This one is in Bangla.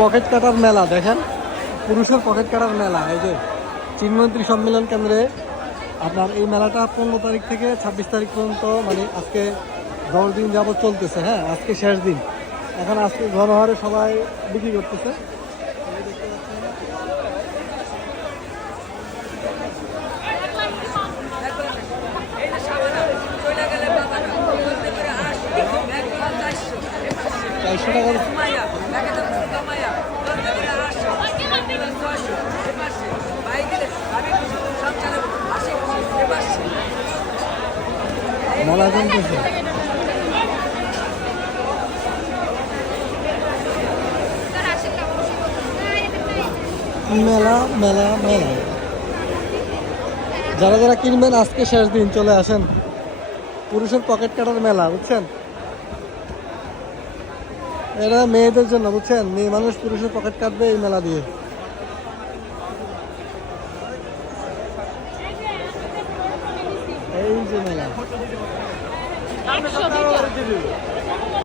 পকেট কাটার মেলা দেখেন, পুরুষের পকেট কাটার মেলা। এই যে চিনমন্ত্রী সম্মেলন কেন্দ্রে আপনার এই মেলাটা 15 তারিখ থেকে 26 তারিখ পর্যন্ত, মানে আজকে 10 দিন যাবত চলতেছে। হ্যাঁ, আজকে শেষ দিন। এখন আজকে ঘনহারে সবাই বিক্রি করতেছে। চারশো টাকা মেলা চলতেছে। মেলা মেলা মেলা, যারা যারা কিনবেন আজকে শেষ দিন, চলে আসেন। পুরুষের পকেট কাটার মেলা, বুঝছেন? এটা মেয়েদের জন্য, বুঝছেন? মেয়ে মানুষ পুরুষের পকেট কাটবে এই মেলা দিয়ে। এই যে মেলা।